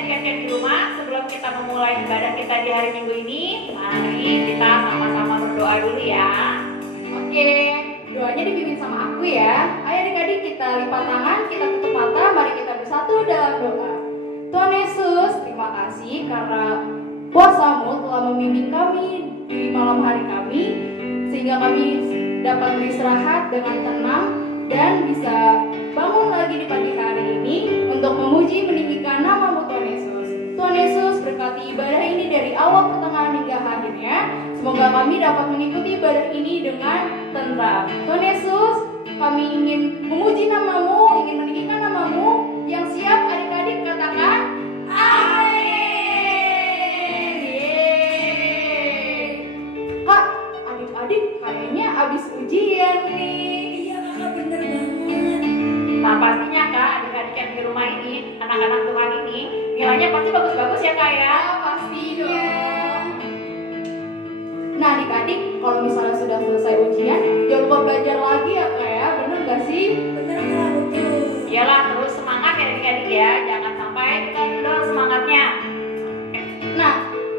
adik-adik di rumah, sebelum kita memulai ibadah kita di hari Minggu ini, mari kita sama-sama berdoa dulu ya. Oke, doanya dipimpin sama aku ya. Ayo adik-adik kita lipat tangan, kita tutup mata, mari kita bersatu dalam doa. Tuhan Yesus, terima kasih karena kuasa-Mu telah membimbing kami di malam hari kami, sehingga kami dapat beristirahat dengan tenang dan bisa bangun lagi di pagi hari ini untuk memuji meninggikan nama-Mu Tuhan Yesus. Tuhan Yesus berkati ibadah ini dari awal pertengahan hingga akhirnya. Semoga kami dapat mengikuti ibadah ini dengan tentram. Tuhan Yesus, kami ingin memuji nama-Mu, ingin meninggikan nama-Mu. Yang siap adik-adik katakan amin. Yeay. Kak, adik-adik kayaknya habis ujian nih. Iya kakak, bener banget. Nah pastinya Kak, adik-adik yang di rumah ini, anak-anak Tuhan ini, nilainya pasti bagus-bagus ya Kak ya? Pastinya. Nah adik-adik, kalau misalnya sudah selesai ujian, jangan lupa belajar lagi ya Kak ya, bener gak sih? Bener kak, betul. Iyalah, terus semangat ya adik-adik ya, jangan sampai kendor semangatnya. Nah,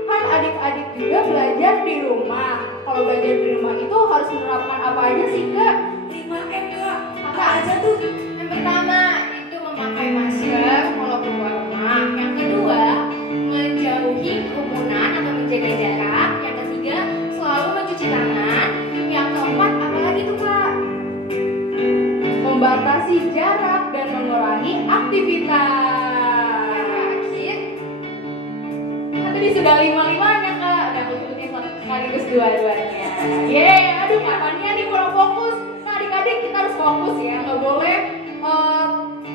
kan adik-adik juga belajar di rumah. Kalau belajar di rumah itu harus menerapkan apa aja sih Kak? 5M kak, apa aja tuh? Yang pertama itu memakai masker kalau keluar rumah. Yang kedua, menjauhi kerumunan atau menjaga jarak. Yang ketiga, selalu mencuci tangan. Yang keempat, apalagi tuh Kak? Membatasi jarak dan mengurangi aktivitas. Yang terakhir, Kan tadi sudah 5-5-nya Kak, udah aku ikutin sekaligus dua-duanya. Yeay, aduh kapannya nih kurang fokus. Nah adik-adik kita harus fokus ya, nggak boleh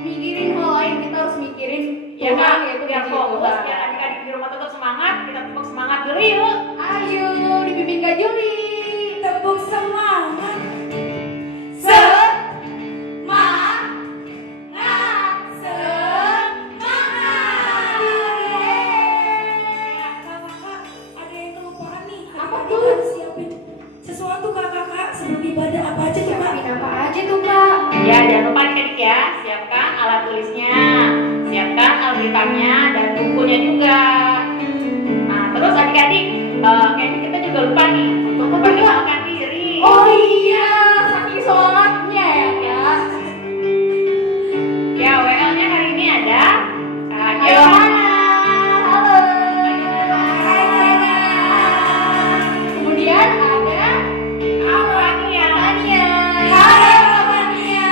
mikirin hal lain, kita harus mikirin Ya Kak, yaitu biar puji fokus, Tuhan. biar adik-adik di rumah tetap semangat, kita tepuk semangat dulu yuk. Ayo dibimbing Kak Juli. Tepuk semangat. Kakak, ada yang kelupaan nih. Apa Adik-adik tuh? harus siapin sesuatu kakak sebelum ibadah. Apa aja tuh kak? Siapin apa aja tuh Kak? Ya jangan lupa adik-adik ya, siapkan alat tulisnya, siapkan alkitabnya dan bukunya juga. Nah terus adik-adik, kayaknya kita juga lupa nih untuk memperkenalkan diri. Oh iya, saking semangatnya ya Kak. Ya WL-nya hari ini ada Kak Ayo Yohana. halo. Hai Yohana. Kemudian ada Apania. Tania. Hai Romania.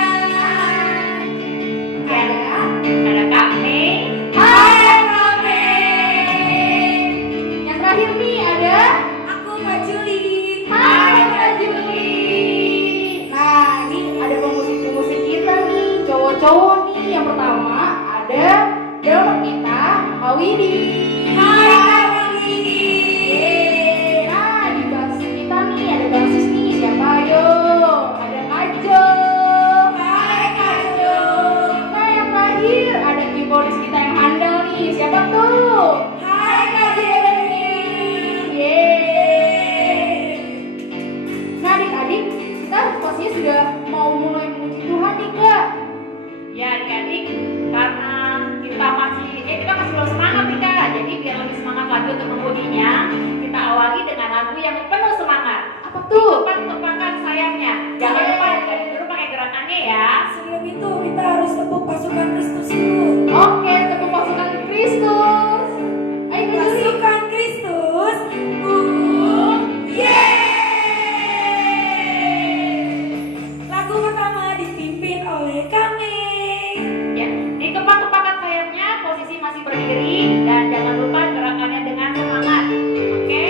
Ada Kak Mei. Hai Rame. Yang terakhir nih ada Aku Kak Juli. Hai Kak Juli. Nah ini ada pemusik-pemusik kita nih, cowok-cowok nih. Yang pertama ada drummer kita, Kak Widi. Hai Kak Widi. Yeay. Nah di bass kita nih ada bassis nih, siapa ayo? Ada Kak Jo. Hai Kak Jo. Nah yang terakhir ada keyboardis kita yang handal nih, siapa tuh? Hai Kak Jenny. Yeay. Nah adik-adik, kita pastinya sudah mau mulai memuji Tuhan nih Kak. Ya adik-adik, karena kita masih belum semangat nih Kak. Jadi biar lebih semangat lagi untuk memujinya, kita awali dengan lagu yang penuh semangat. Apa tuh? Tepat-tepakan sayangnya. Jangan lupa adik-adik dulu pakai gerakannya ya. Sebelum itu kita harus tepuk pasukan Kristus dulu. Oke, tepuk pasukan Kristus. Ayo Kak Juli. Pasukan Kristus. Yeay. Lagu pertama dipimpin oleh kami. Ya, dikepak-kepakkan sayapnya, posisi masih berdiri dan jangan lupa gerakannya dengan semangat. Oke?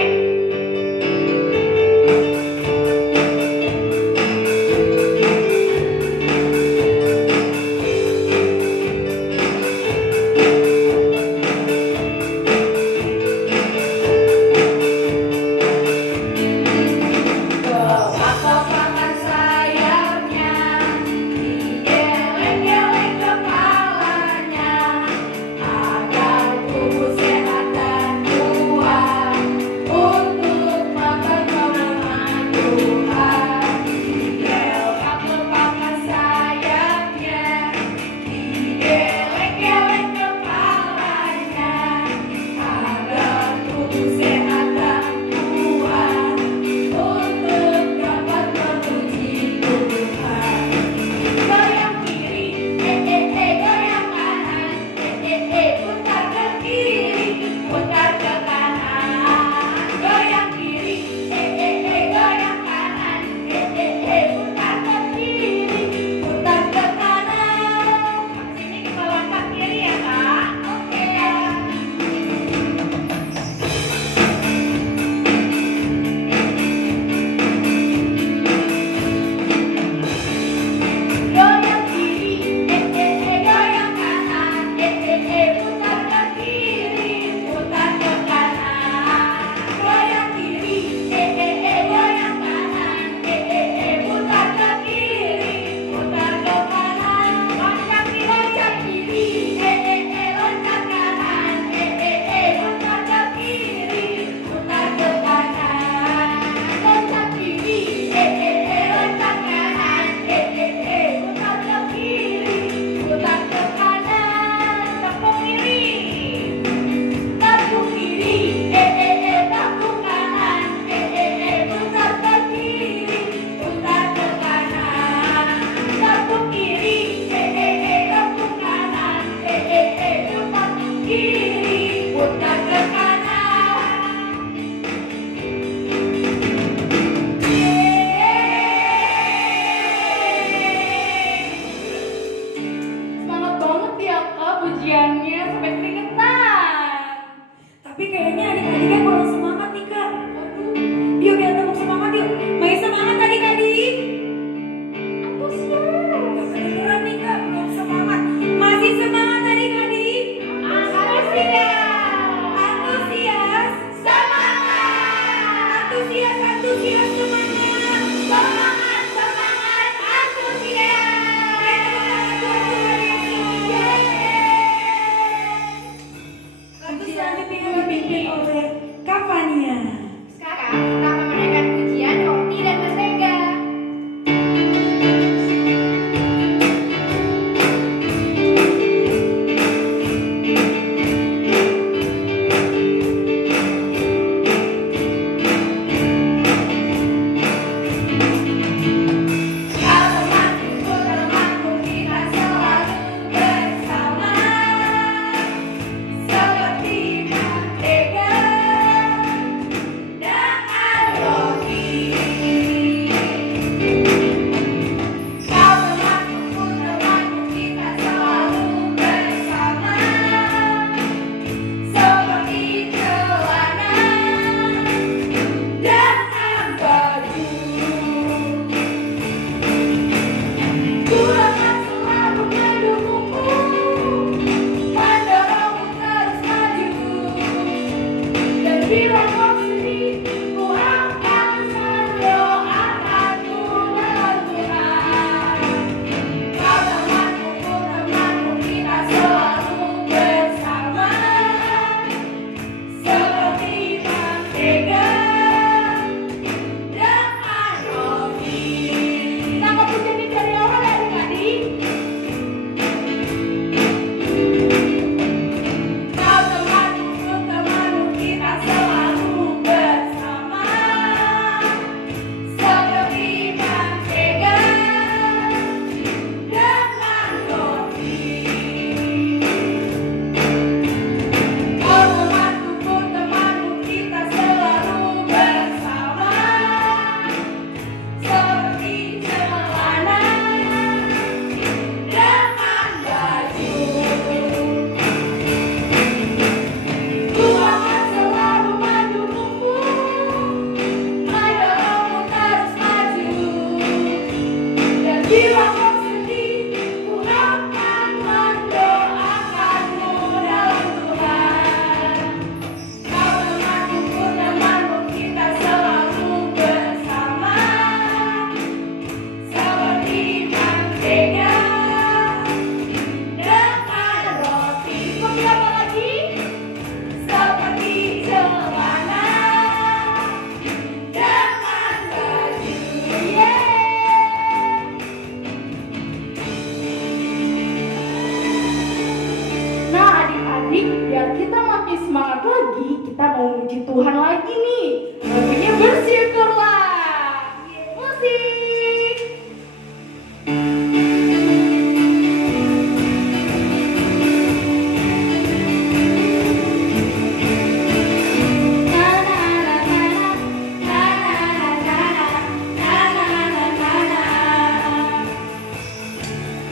kita makin semangat lagi, kita mau muji Tuhan lagi nih. Lagunya bersyukurlah. Musik.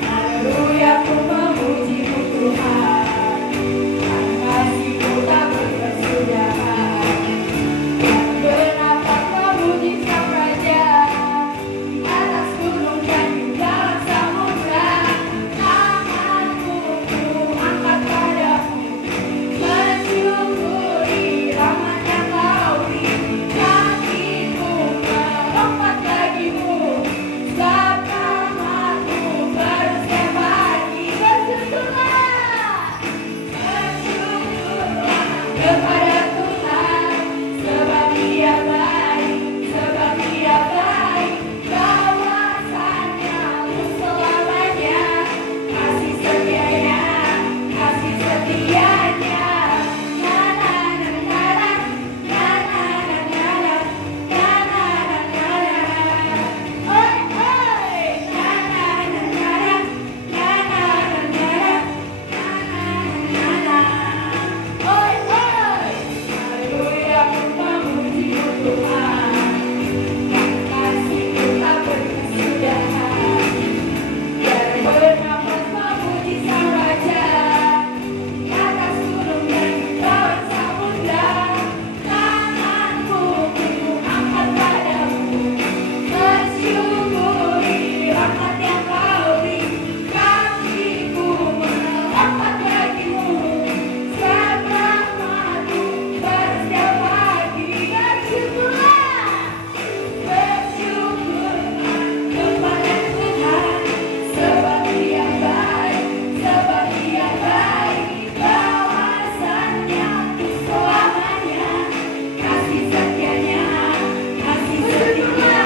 Haleluya, ku memuji-Mu Tuhan, karena kasih-Mu tak berkesudahan. Bernafas memuji Sang Raja di atas gunung dan di dalam samudra. Tanganku ku angkat padamu, mensyukuri rahmat yang Kau beri. Kakiku melompat bagimu, sebab rahmat-Mu baru setiap pagi. Bersyukurlah, bersyukurlah kepada Tuhan, sebab Dia baik, sebab Dia baik. Kawasannya untuk selamanya, kasih setianya, kasih setianya. Na na na na na, na na na na, na na na na na. Oi oi, na na na na na, na na na na na, na na na na. Oi oi, haleluya, ku memuji-Mu Tuhan, kasih-Mu tak berkesudahan. Biar bernafas memuji Sang Raja di atas gunung dan di bawah samudra. Tanganku ku angkat padamu, mensyukuri rahmat yang Kau beri. Kakiku melompat bagimu, sebab rahmat-Mu baru setiap pagi. Bersyukurlah, bersyukurlah kepada Tuhan, sebab Dia baik, sebab Dia baik. Kawasannya untuk selamanya, kasih setianya, kasih setianya.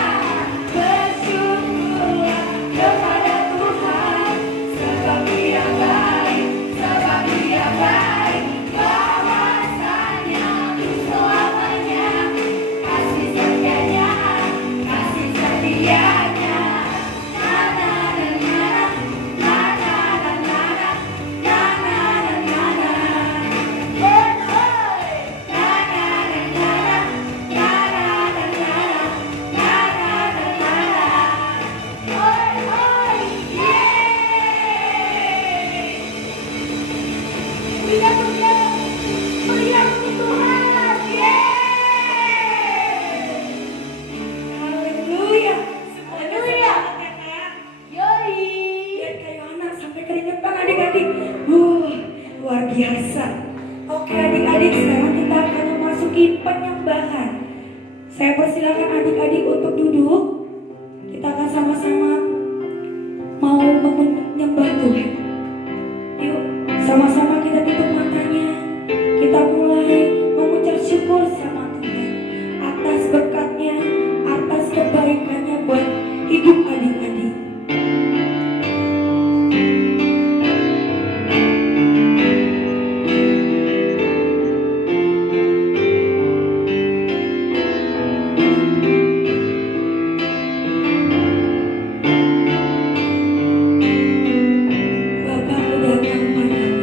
Bersyukurlah kepada Tuhan, sebab Dia baik, sebab Dia baik. Kawasannya untuk selamanya, kasih setianya, kasih setianya. Na na na na na, na na na na, na na na na na. Oi oi, na na na na na, na na na na na, na na na na na. Oi oi, yeay. Pujian Tuhan, yeay. Haleluya, semuanya semangat ya Kak. Yoi. Lihat kayak anak sampai keringetan adik-adik. Luar biasa. Oke adik-adik, sekarang kita akan memasuki penyembahan. Saya persilakan adik-adik untuk duduk. Kita akan sama-sama mau menyembah Tuhan. Yuk, sama-sama kita tutup matanya. Kita mulai mengucap syukur sama Tuhan atas berkatnya, atas kebaikannya buat hidup adik-adik. Bapa, ku datang padamu.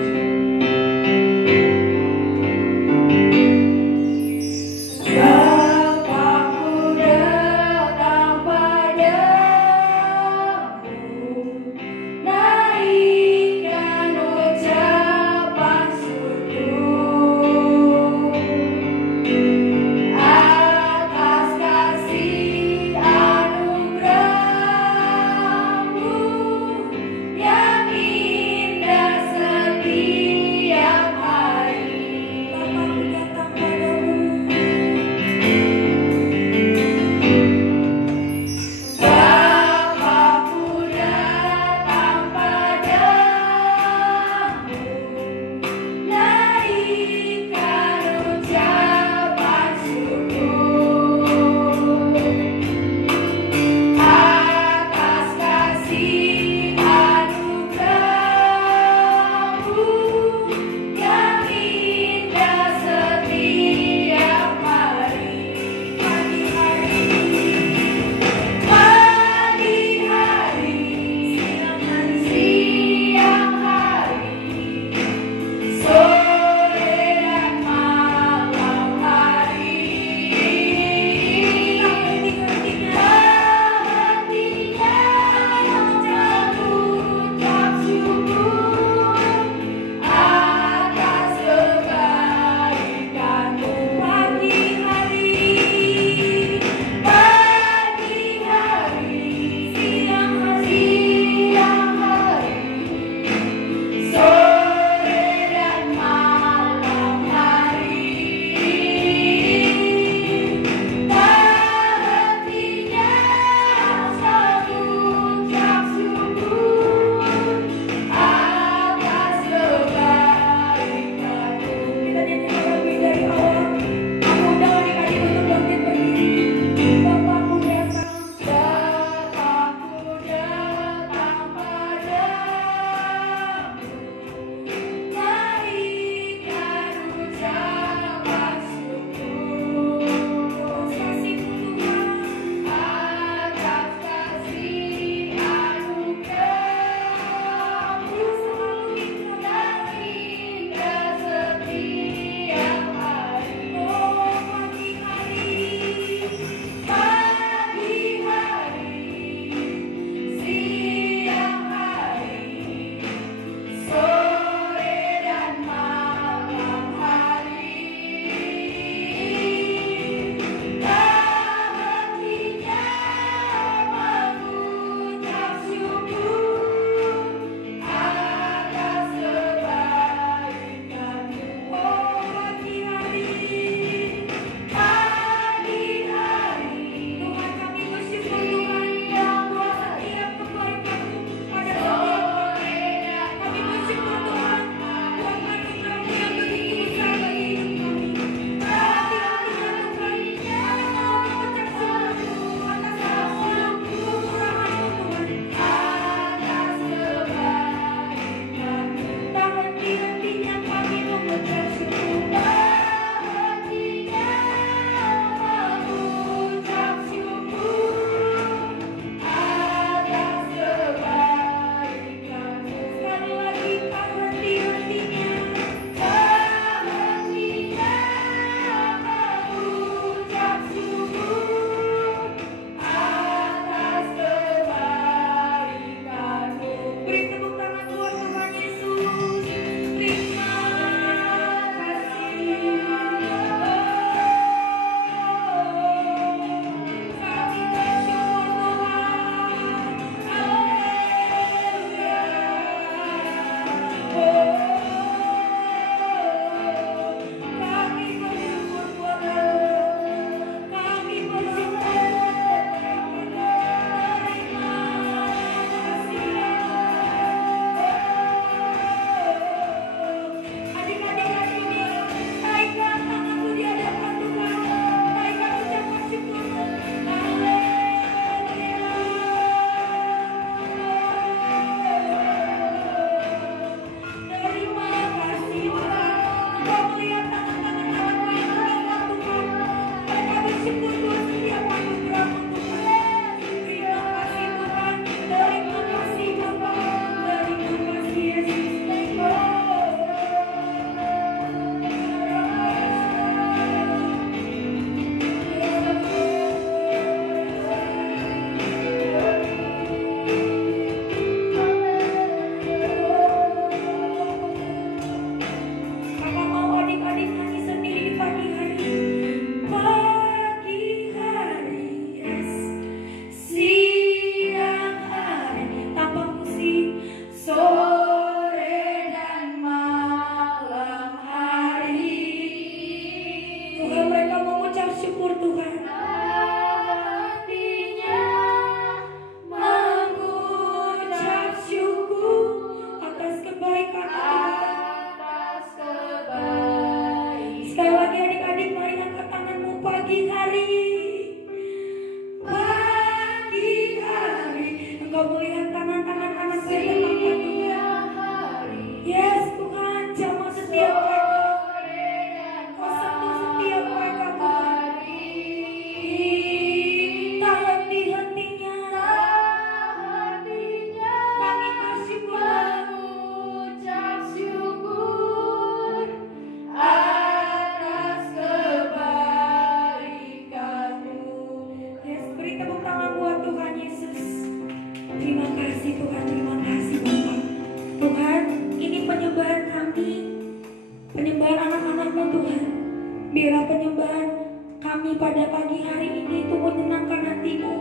kami pada pagi hari ini itu menyenangkan hatimu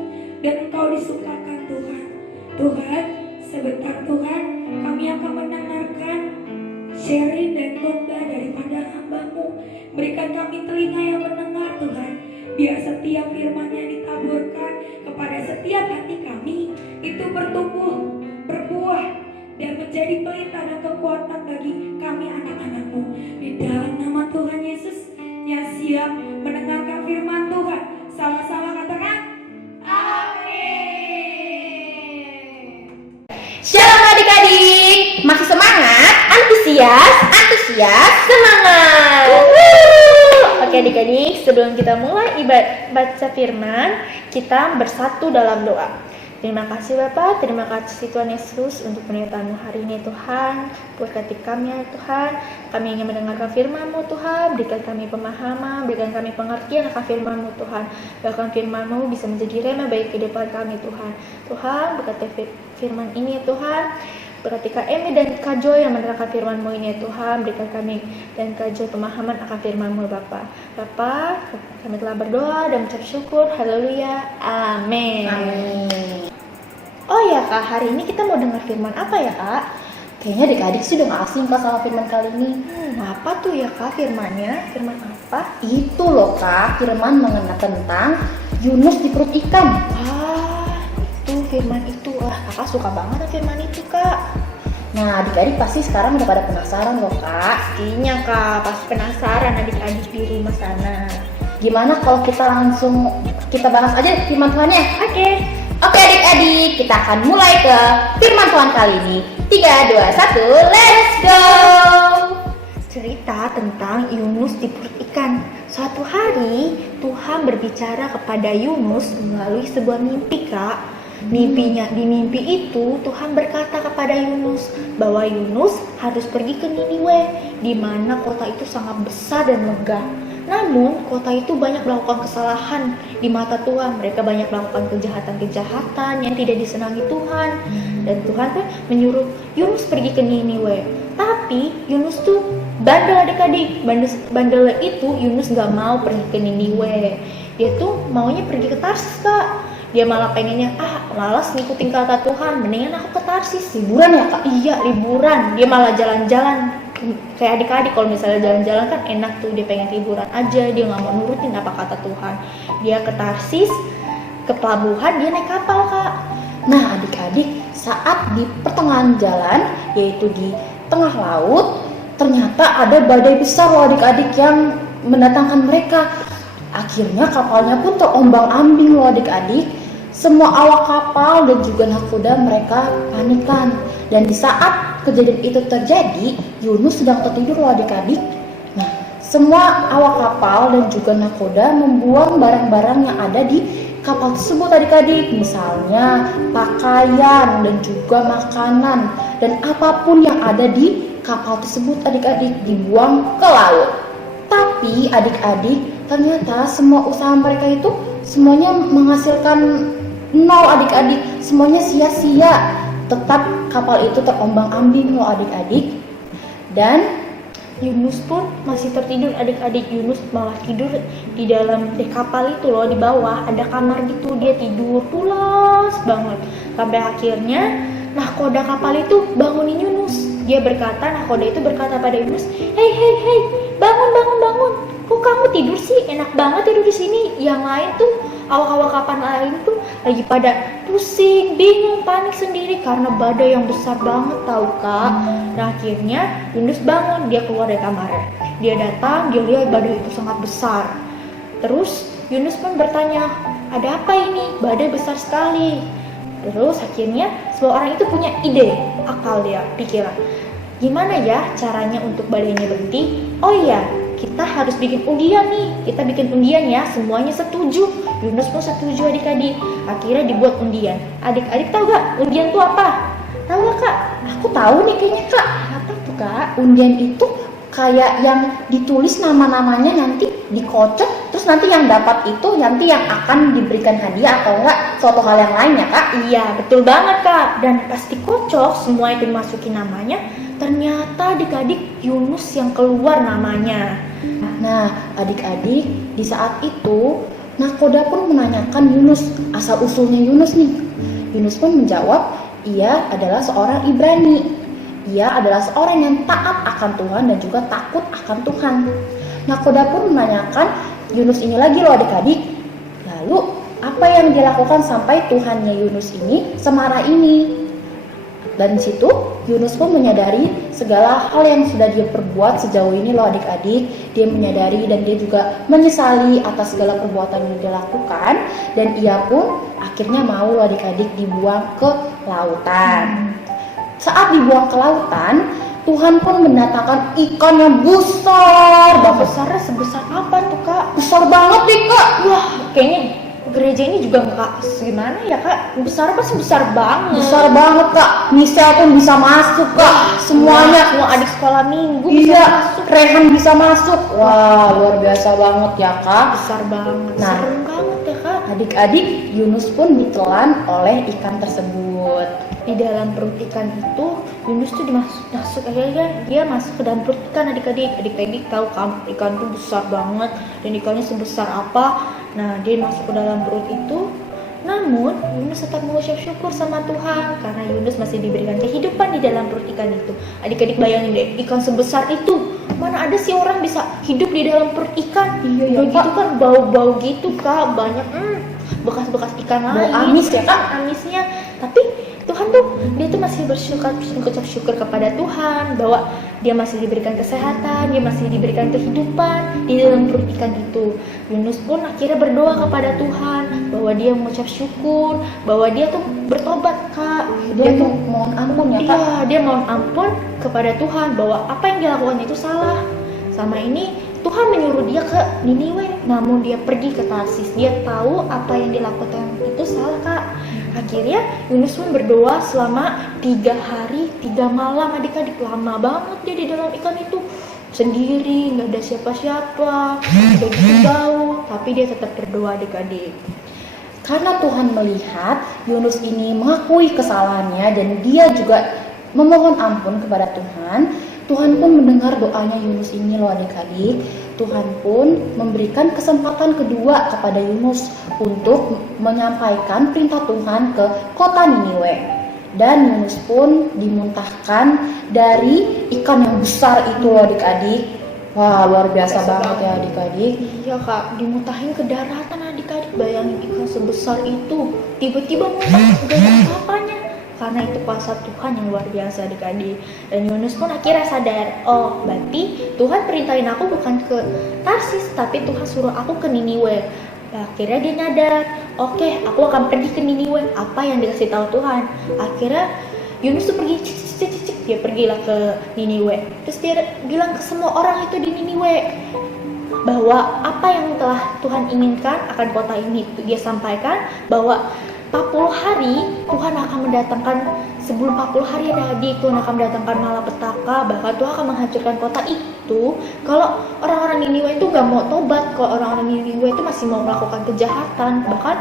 dan Engkau disukakan Tuhan. Tuhan, sebentar Tuhan, kami akan mendengarkan sharing dan khotbah daripada hamba-Mu. Berikan kami telinga yang mendengar Tuhan. Biar setiap firman yang ditaburkan kepada setiap hati kami itu bertumbuh, berbuah, dan menjadi pelita dan kekuatan bagi kami anak-anak-Mu. Di dalam nama Tuhan Yesus yang siap mendengarkan firman Tuhan, sama-sama katakan amin. Shalom adik-adik, masih semangat, antusias, semangat. Oke adik-adik, sebelum kita mulai baca firman, kita bersatu dalam doa. Terima kasih Bapak, terima kasih Tuhan Yesus untuk penyertaan hari ini Tuhan. Berkati kami ya Tuhan, kami ingin mendengarkan firman-Mu Tuhan. Berikan kami pemahaman, berikan kami pengertian akan firman-Mu Tuhan. Bahkan firman-Mu bisa menjadi rema bagi kehidupan kami Tuhan. Tuhan, berkati firman ini ya Tuhan. Berkati Kak Emi dan Kak Joy yang menerangkan firman-Mu ini ya Tuhan. Berikan kami dan Kak Joy pemahaman akan firman-Mu Bapak. Bapak, kami telah berdoa dan mengucap syukur. Haleluya. Amin. Oh ya Kak, hari ini kita mau dengar firman apa ya Kak? Kayaknya adik-adik sih udah gak asing Kak sama firman kali ini. Apa tuh ya Kak firmannya? Firman apa? Itu loh Kak, firman mengenai tentang Yunus di perut ikan. Itu firman itu. Kakak suka banget sama firman itu Kak. Nah adik-adik pasti sekarang udah pada penasaran loh Kak. Pastinya Kak, pasti penasaran adik-adik di rumah sana. Gimana kalau kita langsung bahas aja firman Tuhannya? Oke adik-adik, kita akan mulai ke firman Tuhan kali ini. 3, 2, 1, let's go! Cerita tentang Yunus di perut ikan. Suatu hari Tuhan berbicara kepada Yunus melalui sebuah mimpi Kak. Di mimpi itu Tuhan berkata kepada Yunus bahwa Yunus harus pergi ke Niniwe, di mana kota itu sangat besar dan megah. Namun kota itu banyak melakukan kesalahan di mata Tuhan. Mereka banyak melakukan kejahatan-kejahatan yang tidak disenangi Tuhan. Dan Tuhan tuh menyuruh Yunus pergi ke Niniwe. Tapi Yunus tuh bandel adik-adik. Bandelnya itu Yunus gak mau pergi ke Niniwe. Dia tuh maunya pergi ke Tarsis Kak. Dia malah pengennya, malas ngikutin kata Tuhan, mendingan aku ke Tarsis. Liburan ya Kak? Iya, liburan. Dia malah jalan-jalan. Kayak adik-adik kalau misalnya jalan-jalan kan enak tuh, dia pengen liburan aja, dia nggak mau nurutin apa kata Tuhan. Dia ke Tarsis, ke pelabuhan, dia naik kapal Kak. Nah adik-adik, saat di pertengahan jalan, yaitu di tengah laut, ternyata ada badai besar loh adik-adik yang mendatangkan mereka. Akhirnya kapalnya pun terombang-ambing loh adik-adik. Semua awak kapal dan juga nahkoda mereka panikan. Dan di saat kejadian itu terjadi, Yunus sedang tertidur loh adik-adik. Nah, semua awak kapal dan juga nahkoda membuang barang-barang yang ada di kapal tersebut adik-adik. Misalnya pakaian dan juga makanan dan apapun yang ada di kapal tersebut adik-adik dibuang ke laut. Tapi adik-adik, ternyata semua usaha mereka itu semuanya menghasilkan nol adik-adik. Semuanya sia-sia. Tetap kapal itu terombang-ambing loh adik-adik. Dan Yunus pun masih tertidur adik-adik. Yunus malah tidur di dalam kapal itu loh, di bawah ada kamar gitu. Dia tidur pulas banget. Sampai akhirnya nahkoda kapal itu bangunin Yunus. Nahkoda itu berkata pada Yunus, Hei, bangun. Kok kamu tidur sih? Enak banget tidur di sini. Yang lain tuh, awak-awak kapal lain tuh lagi pada pusing, bingung, panik sendiri karena badai yang besar banget tahu Kak. Nah akhirnya Yunus bangun, dia keluar dari kamarnya. Dia datang, dia lihat badai itu sangat besar. Terus Yunus pun bertanya, ada apa ini? Badai besar sekali. Terus akhirnya semua orang itu punya ide, akal dia, pikiran. Gimana ya caranya untuk badainya berhenti? Oh iya, kita harus bikin undian nih. Kita bikin undian ya, semuanya setuju. Yunus pun setuju adik-adik. Akhirnya dibuat undian. Adik-adik tahu gak undian itu apa? Tahu gak Kak? aku tahu nih kayaknya Kak. Apa tuh Kak? Undian itu kayak yang ditulis nama-namanya nanti dikocok, terus nanti yang dapat itu nanti yang akan diberikan hadiah atau enggak suatu hal yang lain ya Kak? Iya betul banget Kak. Dan pas dikocok semua itu dimasukin namanya, ternyata adik-adik Yunus yang keluar namanya. Nah, adik-adik, di saat itu nakoda pun menanyakan Yunus, asal-usulnya Yunus nih. Yunus pun menjawab, ia adalah seorang Ibrani. Ia adalah seorang yang taat akan Tuhan dan juga takut akan Tuhan. Nakoda pun menanyakan Yunus ini lagi loh adik-adik. Lalu, apa yang dilakukan sampai Tuhannya Yunus ini semarah ini? Dan di situ Yunus pun menyadari segala hal yang sudah dia perbuat sejauh ini loh adik-adik. Dia menyadari dan dia juga menyesali atas segala perbuatan yang dia lakukan. Dan ia pun akhirnya mau loh adik-adik dibuang ke lautan. Saat dibuang ke lautan, Tuhan pun mendatangkan ikan yang besar. Besarnya sebesar apa tuh Kak? Besar banget nih Kak. Wah, kayaknya gereja ini juga nggak gimana ya Kak? Besar pasti besar banget. Besar banget Kak. Misal pun bisa masuk Kak. Semuanya. Semua adik sekolah minggu bisa Iya, masuk. Rehan bisa masuk. Wah, luar biasa banget ya Kak. Besar banget. Nah, Serem banget ya Kak. Adik-adik, Yunus pun ditelan oleh ikan tersebut. Di dalam perut ikan itu Yunus tuh masuk aja, dia masuk ke dalam perut ikan. Adik-adik tahu kan ikan tuh besar banget dan ikannya sebesar apa. Nah, dia masuk ke dalam perut itu. Namun Yunus tetap mengucap syukur sama Tuhan karena Yunus masih diberikan kehidupan di dalam perut ikan itu. Adik-adik bayangin deh, ikan sebesar itu, mana ada sih orang bisa hidup di dalam perut ikan? Iya, ya, begitu Kak. kan bau-bau gitu Kak, banyak bekas-bekas ikan Bau lain. amis ya, Kak? Amisnya. Tapi Tuhan tuh, dia tuh masih mengucap syukur kepada Tuhan bahwa dia masih diberikan kesehatan, dia masih diberikan kehidupan di dalam perut ikan itu. Yunus pun akhirnya berdoa kepada Tuhan bahwa dia mengucap syukur, bahwa dia tuh bertobat Kak. Dia tuh mohon ampun ya Kak. Iya, dia mohon ampun kepada Tuhan bahwa apa yang dia lakukan itu salah. Sama ini Tuhan menyuruh dia ke Niniwe, namun dia pergi ke Tarsis. Dia tahu apa yang dilakukan itu salah Kak. Akhirnya Yunus pun berdoa selama 3 hari 3 malam. Adik-adik, lama banget dia di dalam ikan itu sendiri, nggak ada siapa-siapa, udah gitu bau, tapi dia tetap berdoa adik-adik. Karena Tuhan melihat Yunus ini mengakui kesalahannya dan dia juga memohon ampun kepada Tuhan. Tuhan pun mendengar doanya Yunus ini loh adik-adik. Tuhan pun memberikan kesempatan kedua kepada Yunus untuk menyampaikan perintah Tuhan ke kota Niniwe. Dan Yunus pun dimuntahkan dari ikan yang besar itu loh adik-adik. Wah, luar biasa banget ya adik-adik. Iya Kak, dimutahin ke daratan adik-adik. Bayangin ikan sebesar itu tiba-tiba muntah, gak ada apa-apanya. Karena itu kuasa Tuhan yang luar biasa adik-adik. Dan Yunus pun akhirnya sadar, oh berarti Tuhan perintahin aku bukan ke Tarsis, tapi Tuhan suruh aku ke Niniwe. Akhirnya dia nyadar, oke, aku akan pergi ke Niniwe. Apa yang dikasih tahu Tuhan? Akhirnya Yunus tuh pergi, dia pergilah ke Niniwe. Terus dia bilang ke semua orang itu di Niniwe bahwa apa yang telah Tuhan inginkan akan kota ini. Dia sampaikan bahwa 40 hari Tuhan akan mendatangkan, sebelum 40 hari ada adik, Tuhan akan mendatangkan malapetaka, bahkan Tuhan akan menghancurkan kota itu kalau orang-orang Niniwe itu gak mau tobat, kalau orang-orang Niniwe itu masih mau melakukan kejahatan. Bahkan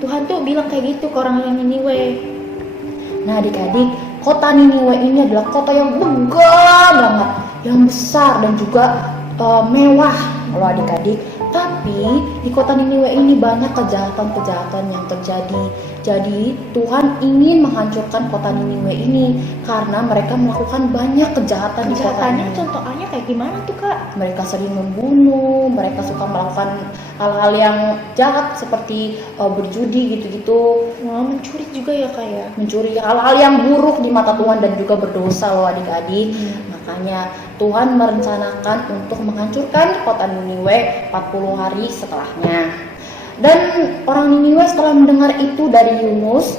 Tuhan tuh bilang kayak gitu ke orang-orang Niniwe. Nah adik-adik, kota Niniwe ini adalah kota yang megah banget, yang besar dan juga mewah loh adik-adik. Tapi di kota Niniwe ini banyak kejahatan-kejahatan yang terjadi. Jadi Tuhan ingin menghancurkan kota Niniwe ini karena mereka melakukan banyak kejahatan di kota Kejahatannya ini. contohnya kayak gimana tuh Kak? Mereka sering membunuh, mereka suka melakukan hal-hal yang jahat seperti berjudi gitu-gitu, Wah, mencuri juga ya Kak ya? mencuri, hal-hal yang buruk di mata Tuhan dan juga berdosa loh adik-adik. Makanya Tuhan merencanakan untuk menghancurkan kota Niniwe 40 hari setelahnya. Dan orang Niniwe setelah mendengar itu dari Yunus,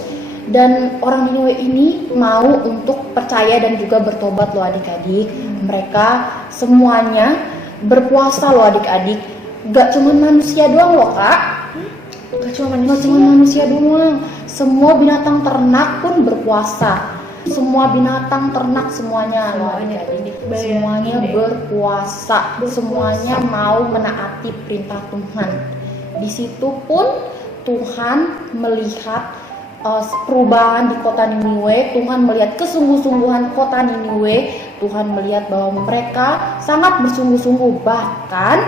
dan orang Niniwe ini mau untuk percaya dan juga bertobat loh adik-adik. Mereka semuanya berpuasa loh adik-adik. Gak cuma manusia doang loh Kak. Gak cuma Gak cuma manusia doang. Semua binatang ternak pun berpuasa. Semua binatang ternak semuanya loh adik-adik. Semuanya berpuasa. Semuanya mau menaati perintah Tuhan. Di situ pun Tuhan melihat perubahan di kota Niniwe. Tuhan melihat kesungguh-sungguhan kota Niniwe Tuhan melihat bahwa mereka sangat bersungguh-sungguh, bahkan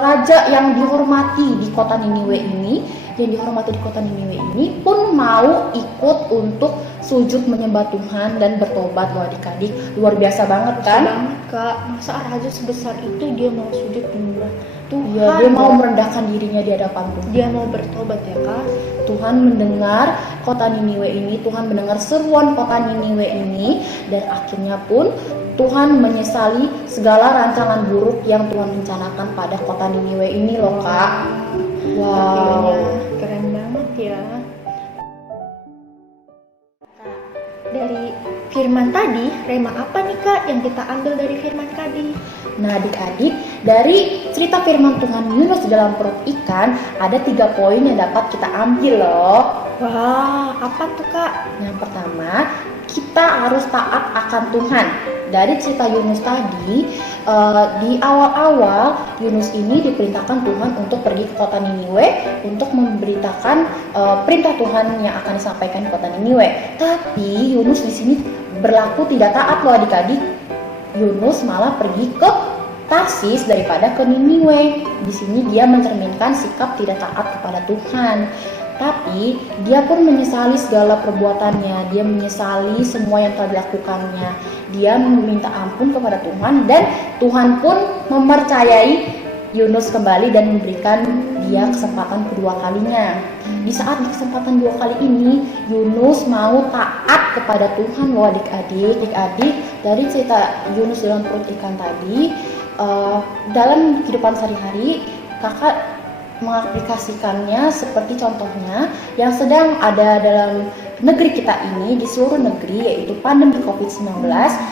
raja yang dihormati di kota Niniwe ini pun mau ikut untuk sujud menyembah Tuhan dan bertobat loh adik-adik. Luar biasa banget kan? Banget Kak, masa raja sebesar itu dia mau sujud menyembah Tuhan? Ya, dia mau merendahkan dirinya di hadapan Tuhan. Dia mau bertobat ya Kak. Tuhan mendengar kota Niniwe ini, Tuhan mendengar seruan kota Niniwe ini, dan akhirnya pun Tuhan menyesali segala rancangan buruk yang Tuhan rencanakan pada kota Niniwe ini loh Kak. Akhirnya Wow. keren banget ya. Dari firman tadi, rema apa nih Kak yang kita ambil dari firman tadi? Nah adik-adik, dari cerita firman Tuhan Yunus di dalam perut ikan, ada 3 poin yang dapat kita ambil loh. Wah, apa tuh Kak? Yang pertama, kita harus taat akan Tuhan. Dari cerita Yunus tadi, di awal-awal Yunus ini diperintahkan Tuhan untuk pergi ke kota Niniwe untuk memberitakan perintah Tuhan yang akan disampaikan di kota Niniwe. Tapi Yunus di sini berlaku tidak taat loh adik-adik. Yunus malah pergi ke Tarsis daripada ke Niniwe. Di sini dia mencerminkan sikap tidak taat kepada Tuhan. Tapi dia pun menyesali segala perbuatannya, dia menyesali semua yang telah dilakukannya. Dia meminta ampun kepada Tuhan dan Tuhan pun mempercayai Yunus kembali dan memberikan dia kesempatan kedua kalinya. Di saat kesempatan 2 kali ini, Yunus mau taat kepada Tuhan loh adik-adik. Adik-adik, dari cerita Yunus dalam perut ikan tadi, dalam kehidupan sehari-hari, kakak mengaplikasikannya seperti contohnya yang sedang ada dalam negeri kita ini, di seluruh negeri, yaitu pandemi COVID-19.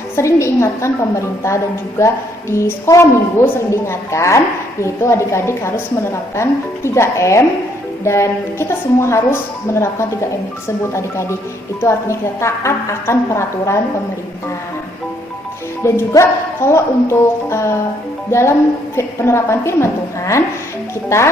Sering diingatkan pemerintah dan juga di sekolah minggu sering diingatkan, yaitu adik-adik harus menerapkan 3M, dan kita semua harus menerapkan 3M tersebut adik-adik. Itu artinya kita taat akan peraturan pemerintah. Dan juga kalau untuk dalam penerapan firman Tuhan, kita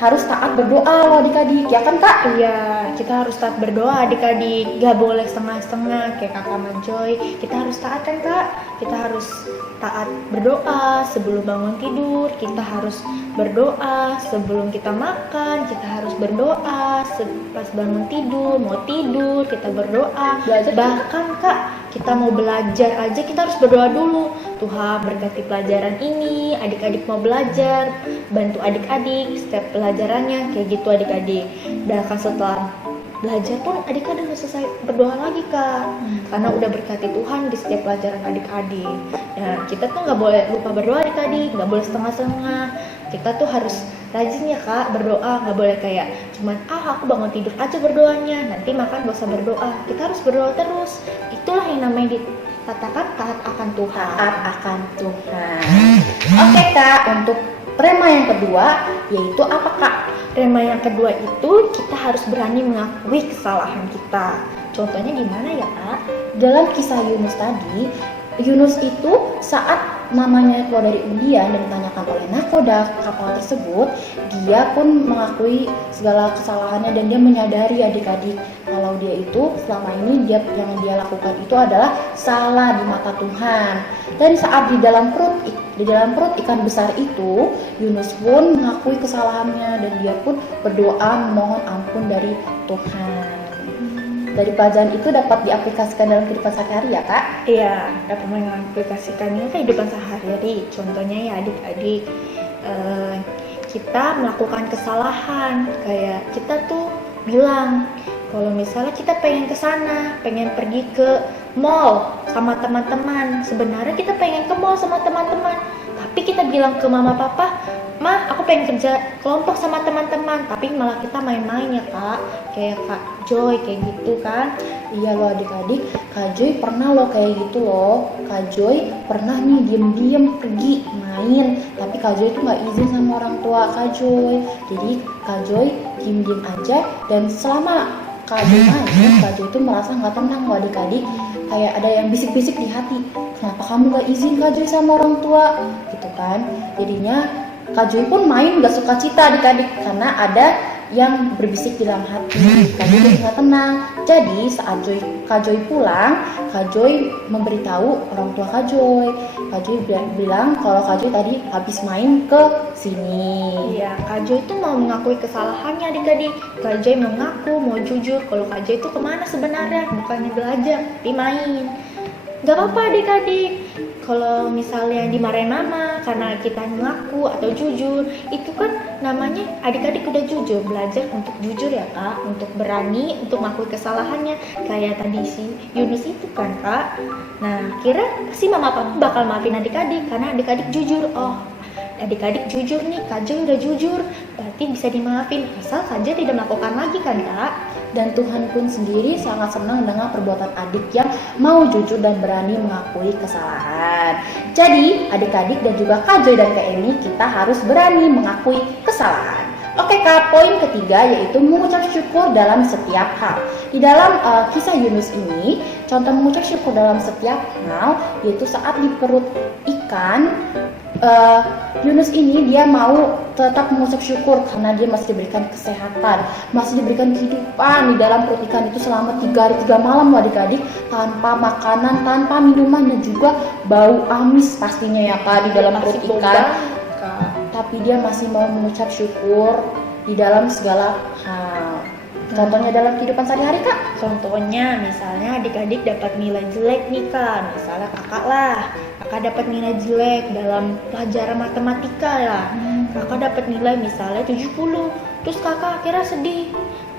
harus taat berdoa loh adik-adik, ya kan Kak? Iya, kita harus taat berdoa adik-adik, gak boleh setengah-setengah kayak Kakak Manjoy. Kita harus taat kan Kak? Kita harus taat berdoa sebelum bangun tidur, kita harus berdoa sebelum kita makan, kita harus berdoa pas bangun tidur, mau tidur kita berdoa. Belajar Bahkan Kak, kita mau belajar aja kita harus berdoa dulu. Tuhan berkati pelajaran ini, adik-adik mau belajar, bantu adik-adik setiap pelajarannya, kayak gitu adik-adik. Dan kan setelah belajar pun adik-adik udah selesai berdoa lagi Kak, karena udah berkati Tuhan di setiap pelajaran adik-adik. Nah kita tuh nggak boleh lupa berdoa adik-adik, nggak boleh setengah-setengah. Kita tuh harus rajin ya Kak berdoa, nggak boleh kayak cuman aku bangun tidur aja berdoanya, nanti makan gak usah berdoa. Kita harus berdoa terus. Itulah yang namanya dikatakan taat akan Tuhan. Taat akan Tuhan. Oke Kak, untuk rema yang kedua yaitu apa Kak? Rema yang kedua itu kita harus berani mengakui kesalahan kita. Contohnya gimana ya Kak? Dalam kisah Yunus tadi, Yunus itu saat namanya keluar dari undian dan ditanyakan oleh nakoda kapal tersebut, dia pun mengakui segala kesalahannya dan dia menyadari adik-adik kalau dia itu selama ini yang dia lakukan itu adalah salah di mata Tuhan. Dan saat di dalam perut ikan besar itu, Yunus pun mengakui kesalahannya dan dia pun berdoa memohon ampun dari Tuhan. Dari pelajaran itu dapat diaplikasikan dalam kehidupan sehari-hari ya Kak? Iya, dapat mengaplikasikannya kehidupan sehari-hari. Contohnya ya adik-adik, kita melakukan kesalahan, kayak kita tuh bilang kalau misalnya kita pengen ke sana, pengen pergi ke mall sama teman-teman. Sebenarnya kita pengen ke mall sama teman-teman, tapi kita bilang ke mama papa, "Mah, aku pengen kerja kelompok sama teman-teman," tapi malah kita main-main ya Kak, kayak Kak Joy kayak gitu kan. Iya loh adik-adik, Kak Joy pernah loh kayak gitu loh. Kak Joy pernah nih diem-diem pergi main, tapi Kak Joy itu gak izin sama orang tua Kak Joy. Jadi Kak Joy diem-diem aja, dan selama Kak Joy main, Kak Joy itu merasa gak tenang loh adik-adik. Kayak ada yang bisik-bisik di hati, kenapa kamu gak izin Kak Joy sama orang tua? Gitu kan. Jadinya Kak Joy pun main gak suka cita adik-adik, karena ada yang berbisik di dalam hati. Kak Joy nggak tenang. Jadi saat Kak Joy pulang, Kak Joy memberitahu orang tua Kak Joy. Kak Joy bilang kalau Kak Joy tadi habis main ke sini. Iya, Kak Joy itu mau mengakui kesalahannya adik-adik. Kak Joy mengaku, mau jujur kalau Kak Joy itu kemana sebenarnya, bukannya belajar, tapi main. Gak apa-apa adik-adik, kalau misalnya dimarahin mama karena kita ngaku atau jujur, itu kan namanya adik-adik udah jujur, belajar untuk jujur ya Kak, untuk berani, untuk mengakui kesalahannya. Kayak tadi si Yunus itu kan Kak. Nah, kira pasti mama papa bakal maafin adik-adik karena adik-adik jujur. Oh, adik-adik jujur nih, Kak Joy udah jujur, berarti bisa dimaafin asal Kak Joy tidak melakukan lagi kan Kak. Dan Tuhan pun sendiri sangat senang dengan perbuatan adik yang mau jujur dan berani mengakui kesalahan. Jadi adik-adik dan juga Kak Joy dan Kak Emi, kita harus berani mengakui kesalahan. Oke Kak, poin ketiga yaitu mengucap syukur dalam setiap hal. Di dalam kisah Yunus ini, contoh mengucap syukur dalam setiap hal yaitu saat di perut ikan, Yunus ini dia mau tetap mengucap syukur karena dia masih diberikan kesehatan, masih diberikan kehidupan di dalam perut ikan itu selama 3 hari 3 malam loh adik-adik, tanpa makanan, tanpa minuman dan juga bau amis pastinya ya Kak di dalam perut ikan. Tapi dia masih mau mengucap syukur di dalam segala hal. Contohnya dalam kehidupan sehari-hari Kak? Contohnya misalnya adik-adik dapat nilai jelek nih Kak, misalnya kakak dapat nilai jelek dalam pelajaran matematika lah. Kakak dapat nilai misalnya 70, terus kakak akhirnya sedih.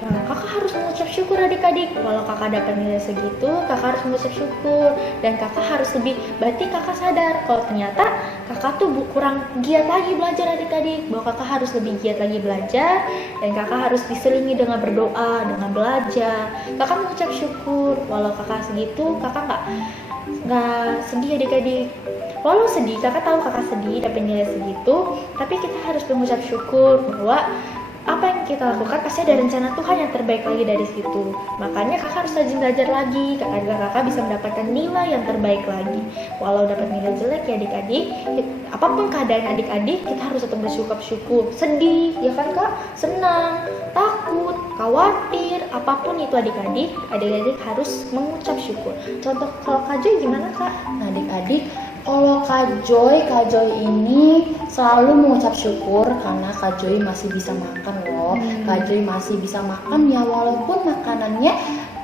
Nah, kakak harus mengucap syukur adik-adik. Kalau kakak dapat nilai segitu, kakak harus mengucap syukur. Dan kakak harus lebih, berarti kakak sadar kalau ternyata kakak tuh kurang giat lagi belajar adik-adik. Bahwa kakak harus lebih giat lagi belajar. Dan kakak harus diselingi dengan berdoa, dengan belajar. Kakak mengucap syukur. Walau kakak segitu, kakak nggak sedih adik-adik. Walau sedih, kakak tahu kakak sedih dapat nilai segitu, tapi kita harus mengucap syukur bahwa apa yang kita lakukan pasti ada rencana Tuhan yang terbaik lagi dari situ. Makanya kakak harus rajin belajar lagi agar kakak bisa mendapatkan nilai yang terbaik lagi. Walau dapat nilai jelek ya adik-adik, apapun keadaan adik-adik, kita harus tetap bersyukur. Sedih, ya kan Kak? Senang, takut, khawatir, apapun itu adik-adik harus mengucap syukur. Contoh kalau Kak Joy gimana Kak? Nah adik-adik, kalau Kak Joy ini selalu mengucap syukur karena Kak Joy masih bisa makan loh. Kak Joy masih bisa makan ya walaupun makanannya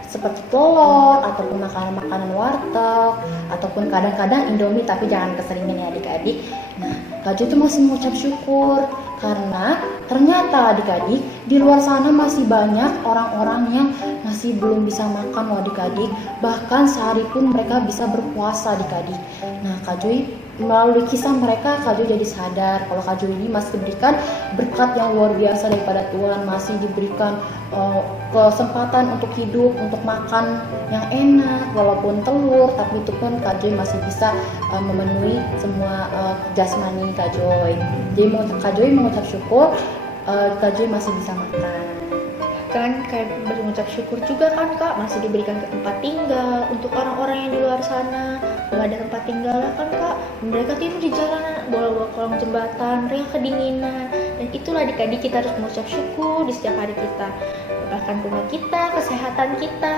seperti telur ataupun makanan-makanan warteg ataupun kadang-kadang Indomie, tapi jangan keseringan ya adik-adik. Nah, Kak Joy itu masih mengucap syukur karena ternyata adik-adik di luar sana masih banyak orang-orang yang masih belum bisa makan loh adik-adik. Bahkan sehari pun mereka bisa berpuasa adik-adik. Nah, Kak Joy melalui kisah mereka, Kak Joy jadi sadar kalau Kak Joy ini masih diberikan berkat yang luar biasa daripada Tuhan, masih diberikan kesempatan untuk hidup, untuk makan yang enak, walaupun telur, tapi itu pun Kak Joy masih bisa memenuhi semua jasmani Kak Joy. Jadi Kak Joy mengucap syukur, Kak Joy masih bisa makan. Kan kayak berucap syukur juga kan Kak, masih diberikan ke tempat tinggal untuk orang-orang yang di luar sana nggak ada tempat tinggal kan Kak, mereka tidur di jalanan, bawa kolong jembatan, mereka kedinginan. Dan itulah adik-adik kita harus mengucap syukur di setiap hari kita, bahkan rumah kita, kesehatan kita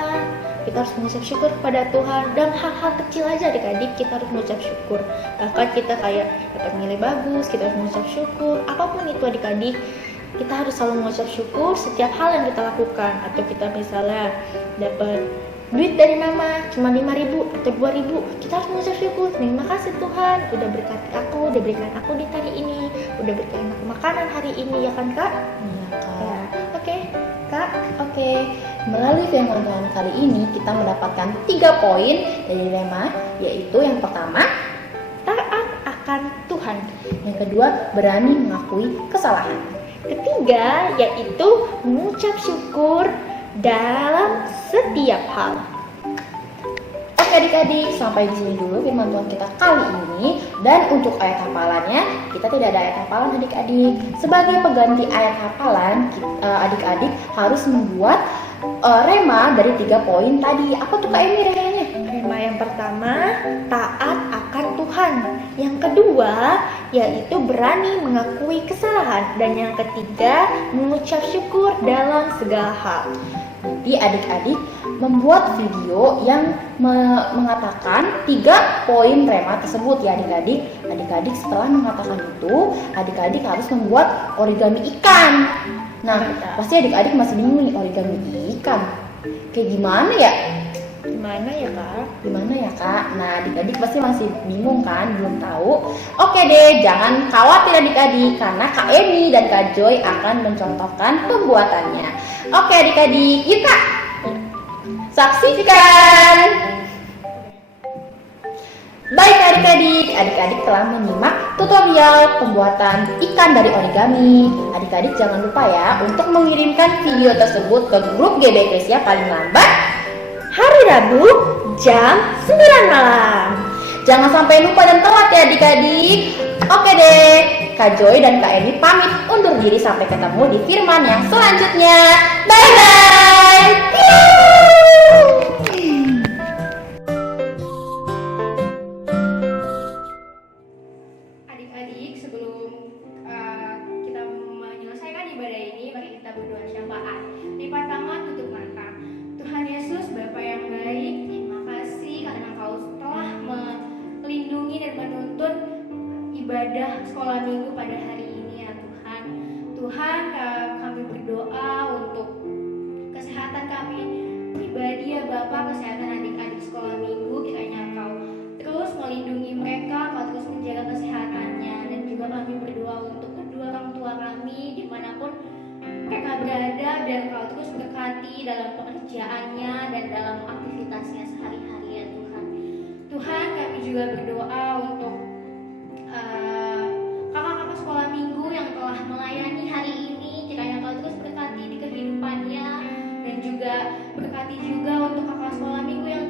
harus mengucap syukur kepada Tuhan. Dan hal-hal kecil aja adik-adik kita harus mengucap syukur. Bahkan kita kayak dapat nilai bagus, kita harus mengucap syukur. Apapun itu adik-adik, kita harus selalu mengucap syukur setiap hal yang kita lakukan. Atau kita misalnya dapat duit dari mama cuma 5.000 atau 2.000, kita harus mengucap syukur. Terima kasih Tuhan udah berkati aku, udah berikan aku di hari ini, udah berikan aku makanan hari ini, ya kan Kak? Iya Kak. Ya, oke Kak. Oke, melalui firman Tuhan kali ini kita mendapatkan 3 poin dari Rema, yaitu yang pertama, Taat akan Tuhan. yang kedua, berani mengakui kesalahan. Ketiga yaitu mengucap syukur dalam setiap hal. Oke adik-adik, sampai di sini dulu firman Tuhan kita kali ini. Dan untuk ayat hafalannya, kita tidak ada ayat hafalan adik-adik. Sebagai pengganti ayat hafalan, adik-adik harus membuat rema dari 3 poin tadi. Apa tuh Kak Emi remanya? Rema yang pertama, taat akan Tuhan. Tuhan. Yang kedua, yaitu berani mengakui kesalahan. Dan yang ketiga, mengucap syukur dalam segala hal. Jadi adik-adik membuat video yang mengatakan 3 poin rema tersebut ya adik-adik. Adik-adik setelah mengatakan itu, adik-adik harus membuat origami ikan. Nah, pasti adik-adik masih bingung nih, origami ikan kayak gimana ya? Gimana ya Kak? Gimana ya Kak? Nah adik-adik pasti masih bingung kan, belum tahu. Oke deh, jangan khawatir adik-adik, karena Kak Eni dan Kak Joy akan mencontohkan pembuatannya. Oke adik-adik, yuk Kak, saksikan. Baik adik-adik, adik-adik telah menyimak tutorial pembuatan ikan dari origami. Adik-adik jangan lupa ya untuk mengirimkan video tersebut ke grup GB Eklesia paling lambat Hari Rabu jam 9 malam. Jangan sampai lupa dan telat ya adik-adik. Oke deh, Kak Joy dan Kak Eni pamit undur diri sampai ketemu di firman yang selanjutnya. Bye-bye. Adik-adik, sebelum kita menyelesaikan ibadah ini, mari kita berdoa syafaat. Lipat tangan, tutup mata. Tuhan Yesus, Bapa yang baik, terima kasih karena Engkau telah melindungi dan menuntun ibadah sekolah minggu pada hari ini ya Tuhan. Tuhan, kami berdoa untuk kesehatan kami pribadi ya Bapa, kesehatan adik-adik sekolah minggu, kiranya Engkau terus melindungi mereka, Engkau terus menjaga kesehatannya, dan juga kami berdoa untuk kedua orang tua kami dimanapun mereka berada, dan Engkau terus berkati dalam pekerjaannya dan dalam aktivitasnya sehari-hari ya Tuhan. Tuhan, kami juga berdoa untuk kakak-kakak sekolah minggu yang telah melayani hari ini, kiranya Engkau terus berkati di kehidupannya, dan juga berkati juga untuk kakak sekolah minggu yang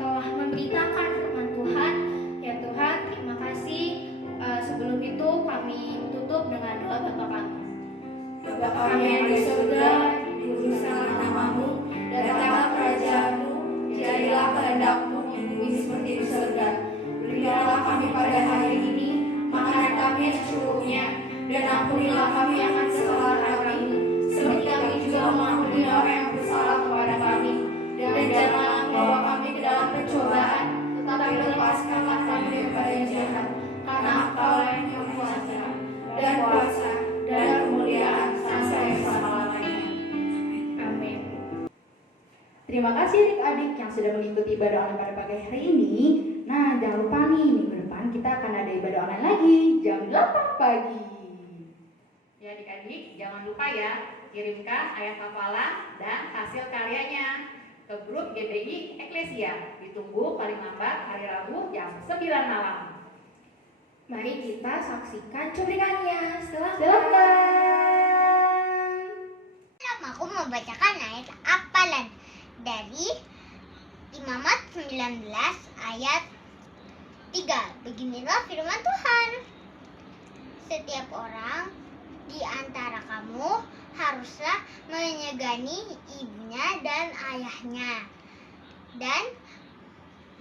telah memberitakan firman Tuhan ya Tuhan. Terima kasih. Sebelum itu kami tutup dengan doa Bapa kami. Bapa kami yang di surga, dikuduskanlah namamu, datanglah kerajaanmu, jadilah kehendak-mu di bumi seperti di surga. Berikanlah kami pada hari ini makanan kami yang secukupnya, dan ampunilah kami akan kesalahan kami, seperti kami juga mengampuni orang yang bersalah kepada kami. Dan janganlah membawa kami ke dalam pencobaan, tetapi lepaskanlah kami daripada yang jahat. Karena Engkau yang berkuasa dan kuasa dan kemuliaan sampai selama-lamanya. Amin. Terima kasih adik-adik yang sudah mengikuti ibadah online pada pagi hari ini. Nah, jangan lupa nih, minggu depan kita akan ada ibadah online lagi jam 8 pagi. Ya adik-adik, jangan lupa ya, kirimkan ayat hafalan dan hasil karyanya ke grup GBI Eklesia. Ditunggu paling lambat hari Rabu jam 9 malam. Mari kita saksikan cuplikannya. Silakan. Aku membacakan ayat hafalan dari Imamat 19 ayat 3. Beginilah firman Tuhan. Setiap orang di antara kamu haruslah menyegani ibunya dan ayahnya, dan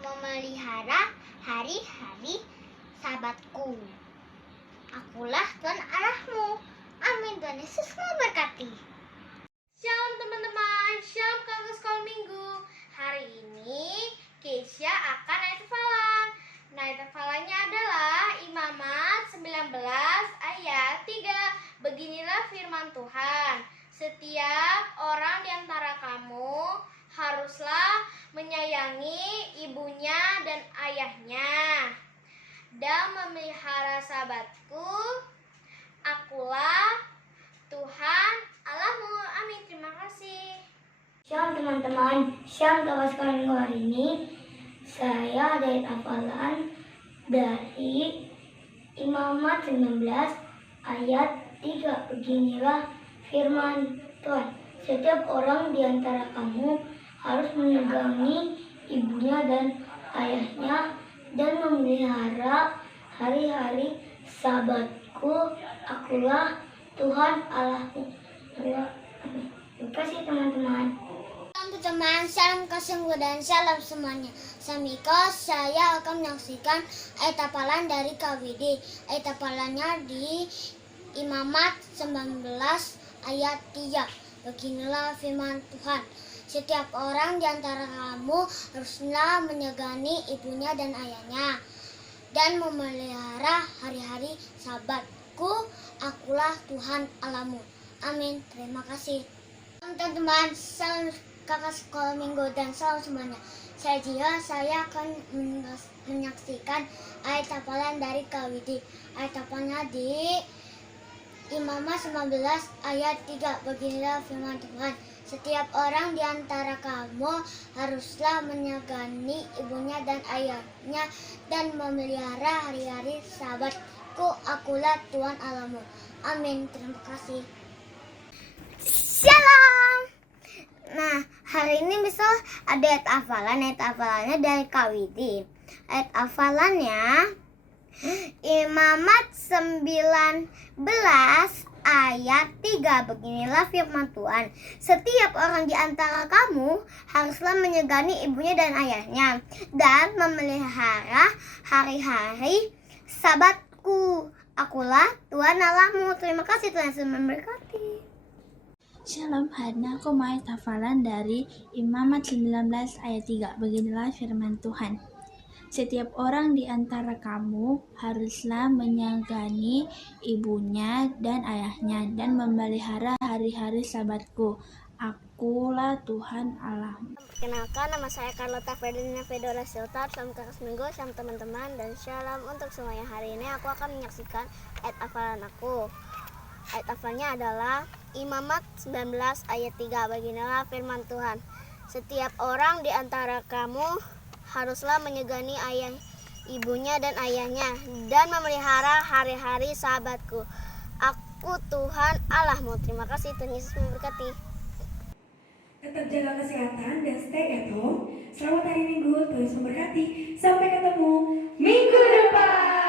memelihara hari-hari Sabatku. Akulah Tuhan Allahmu. Amin. Tuhan Yesus memberkati. Shalom teman-teman, shalom kakak sekolah minggu. Hari ini Keisha akan ayat hafalan. Nah, ayat hafalannya adalah Imamat 19 ayat 3. Beginilah firman Tuhan. Setiap orang di antara kamu haruslah menyayangi ibunya dan ayahnya, dan memelihara Sabatku. Akulah Tuhan Allahmu. Amin. Terima kasih. Shalom teman-teman, shalom kakak sekolah minggu. Hari ini saya ada hafalan dari Imamat 19 ayat 3. Beginilah firman Tuhan. Setiap orang di antara kamu harus menyayangi ibunya dan ayahnya, dan memelihara hari-hari Sabatku. Akulah Tuhan Allahmu. Terima kasih teman-teman. Salam teman, salam kesungguhan dan salam semuanya. Samiko, saya akan menyaksikan ayat hafalan dari KWD. Ayat hafalannya di Imamat 19 ayat 3. Beginilah firman Tuhan. Setiap orang di antara kamu haruslah menyegani ibunya dan ayahnya dan memelihara hari-hari Sabatku. Akulah Tuhan Allahmu. Amin. Terima kasih. Teman-teman, salam kakak sekolah minggu dan salam semuanya. Saya Jia, saya akan menyaksikan ayat hafalan dari KWD. Ayat hafalannya di Imamat 19 ayat 3. Beginilah firman Tuhan. Setiap orang di antara kamu haruslah menyegani ibunya dan ayahnya dan memelihara hari-hari Sabatku. Akulah Tuhan Allahmu. Amin. Terima kasih. Shalom. Nah, hari ini misal ada ayat hafalannya dari KWD. Ayat hafalannya Imamat 19 ayat 3. Beginilah firman Tuhan. Setiap orang di antara kamu haruslah menyegani ibunya dan ayahnya dan memelihara hari-hari Sabatku. Akulah Tuhan Allahmu. Terima kasih, Tuhan Yesus memberkati. Shalom, hari ini aku mau ayat hafalan dari Imamat 19 ayat 3. Beginilah firman Tuhan. Setiap orang di antara kamu haruslah menyegani ibunya dan ayahnya dan memelihara hari-hari Sabatku. Akulah Tuhan Allahmu. Perkenalkan, nama saya Carlota Ferdinand Fedora Siltar. Salam kakak seminggu, salam teman-teman, dan shalom untuk semuanya. Hari ini aku akan menyaksikan ayat hafalan aku. Ayat hafalannya adalah Imamat 19 ayat 3. Beginilah firman Tuhan. Setiap orang di antara kamu haruslah menyegani ibunya dan ayahnya dan memelihara hari-hari Sabatku. Aku Tuhan Allahmu. Terima kasih, Tuhan Yesus memberkati. Tetap jaga kesehatan dan stay at home. Selamat hari Minggu, Tuhan Yesus memberkati. Sampai ketemu minggu depan.